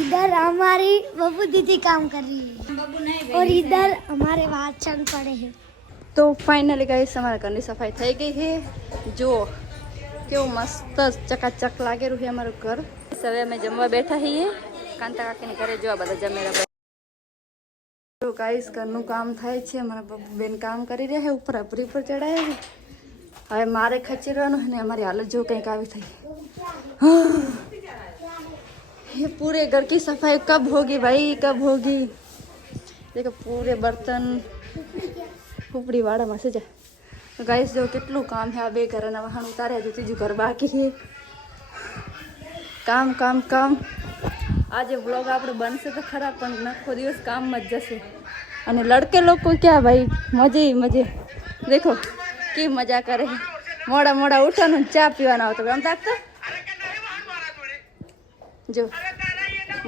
इधर हमारी बबू दीदी काम कर रही है और इधर हमारे वाचन पड़े हैं। તો ફાઇનલી ગાઈસ અમારા ઘરની સફાઈ થઈ ગઈ છે. જો કેવું મસ્ત ચકાચક લાગેલું છે અમારું ઘર. હવે અમે જમવા બેઠા છીએ કાંતા કાકીને ઘરે. જો આ બધા જમેલા. તો ગાઈસ ઘરનું કામ થાય છે. અમારા બબુ બેન કામ કરી રહ્યા છે. ઉપર અભરી પર ચડાય છે. હવે મારે ખચેરવાનું છે ને અમારી હાલત જો કંઈક આવી થઈ. ये पूरे घर की सफाई कब होगी भाई, कब होगी? देखो पूरे बर्तन ઉપડી વાળામાં છે. તો ગાઈસ જો કેટલું કામ છે. આ બે ઘરના વાહન ઉતાર્યા છે. ત્રીજું ઘર બાકી છે. કામ કામ કામ. આજે વ્લોગ આપણે બનશે તો ખરા પણ આખો દિવસ કામમાં જ જશે. અને લડકે લોકો ક્યાં ભાઈ મજે મજે. દેખો કેવી મજા કરે. મોડા મોડા ઉઠવાનું ચા પીવાના આવતો આમ તાકતો. જો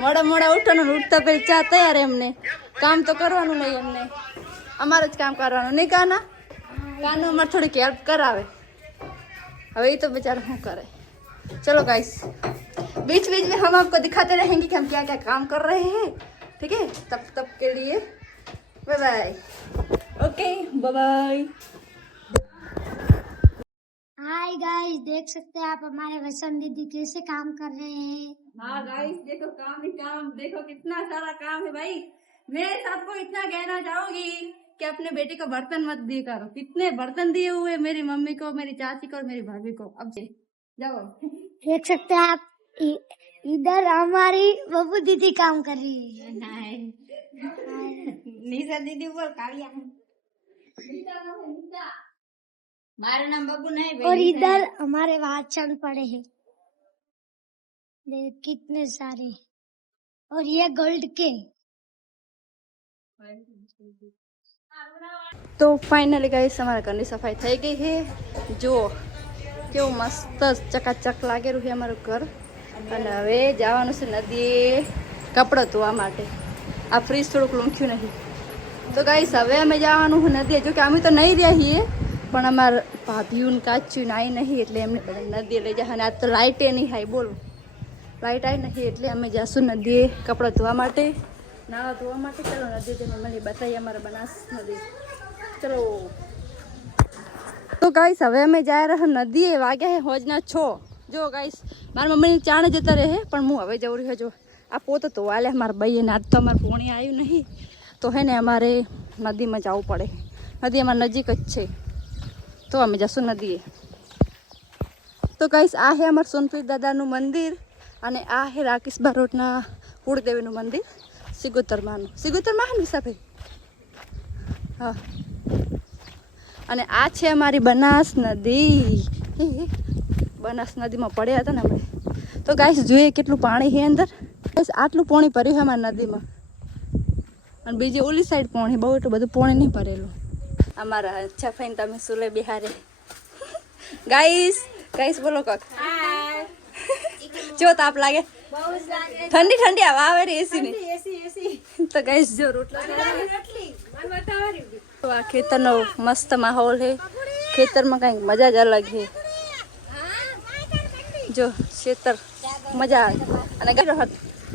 મોડા મોડા ઉઠવાનું ઉઠતા પેલી ચા તૈયાર. એમને કામ તો કરવાનું નહીં. એમને અમારે જ કામ કરવાનું નહીં. કાના કાનું અમારે થોડીક હેલ્પ કરાવે. હવે એ તો बेचारा શું करे. चलो गाइस बीच बीच में हम आपको दिखाते रहेंगे कि हम क्या क्या काम कर रहे हैं. ठीक है तब तब के लिए bye bye. Okay bye bye. Hi guys, देख सकते हैं आप हमारे वसंत दीदी कैसे काम कर रहे हैं. हाँ गाइस देखो काम ही काम. देखो कितना सारा काम है भाई. मैं सबको इतना कहना चाहूंगी कि अपने बेटे को बर्तन मत दिए करो. कितने बर्तन दिए हुए मेरी मम्मी को, मेरी चाची को और मेरी भाभी को. अब जाओ. देख सकते हैं आप इधर हमारी बबू दीदी काम कर रही है. निशा दीदी बोल कालिया. मारा नाम बबू नहीं. और इधर हमारे वाचन पड़े हैं. देख कितने सारे. और ये गोल्ड के. તો ફાઇનલી ગાઈસ અમારા ઘરની સફાઈ થઈ ગઈ છે. જો કેવું મસ્ત ચકાચક લાગેલું છે અમારું ઘર. અને હવે જવાનું છે નદીએ કપડાં ધોવા માટે. આ ફ્રીજ થોડુંક લૂંખ્યું નહીં. તો ગાઈસ હવે અમે જવાનું છે નદીએ. જો કે અમે તો નહીં રહ્યા છીએ પણ અમારા ભાભીઓને કાચ્યું નાઈ નહીં એટલે એમને બધા નદીએ લઈ જાય. અને આજ તો લાઇટે નહીં હાઈ. બોલો લાઇટ આવી નહીં એટલે અમે જઈશું નદીએ કપડાં ધોવા માટે, નાવા ધોવા માટે. ચલો નદી જઈને મને બતાવીએ અમારા બનાસ નદી. ચલો તો ગાઈસ હવે અમે જાય રહ્યા નદીએ. વાગ્યા હે હોજના 6. જો ગાઈસ મારા મમ્મીની ચાણે જતા રહે પણ હું હવે જવું રહ્યો. જો આ પોતો તો વાલે મારા ભાઈએ ને આજ તો અમારે પોણી આવ્યું નહીં તો હે ને અમારે નદીમાં જવું પડે. નદી અમારા નજીક જ છે તો અમે જશું નદીએ. તો ગાઈસ આ હે અમારા સોનપ્રીત દાદાનું મંદિર અને આ હે રાકેશબા રોડના કુળદેવીનું મંદિર. સિગોતરમાનું. સિગોતરમાં હે ને વિશાભાઈ? હા. અને આ છે અમારી બનાસ નદી. બનાસ નદીમાં પડ્યા હતા ને અમે. તો ગાઈસ જોઈએ કેટલું પાણી છે અંદર. ગાઈસ આટલું પાણી ભર્યું છે અમારી નદીમાં. અને બીજી ઓલી સાઈડ પાણી. બહુ એટલું બધું પાણી નહીં ભરેલું. અમારા અચ્છા ફાઈન તમે સુલે બિહારે. ગાઈસ ગાઈસ બોલો કાક. જો તાપ લાગે. ઠંડી ઠંડી હવા આવે રે. એસી ની તો ગાઈસ જો રોટલા તો આ ખેતરનો મસ્ત માહોલ છે. ખેતરમાં કંઈક મજા જ અલગ છે. જો ખેતર મજા આવે. અને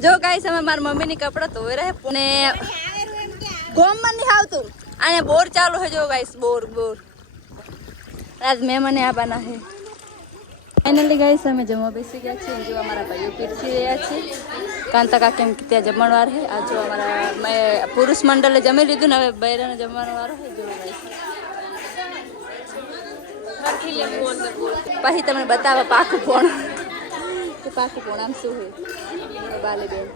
જો ગાઈસ અમે મારા મમ્મીની કપડાં ધોઈ રહે ને ગોમમાં નહીં આવતું. અને બોર ચાલુ છે. જો ગાઈસ બોર બોર આજ મહેમાને આવવાના છે. ફાઇનલી ગાઈસ અમે જમવા બેસી ગયા છીએ. જો અમારા ભાઈઓ પીરસી રહ્યા છે. કાંતા કાકી એમ ત્યાં જમણવાર છે. આ જો અમારા પુરુષ મંડળે જમી લીધું ને હવે બૈરાને જમવાનો વારો છે. જો ગાઈસ પછી તમને બતાવો પાકું પોણ કે પાકું પોણ આમ શું હોય બાલે બેન.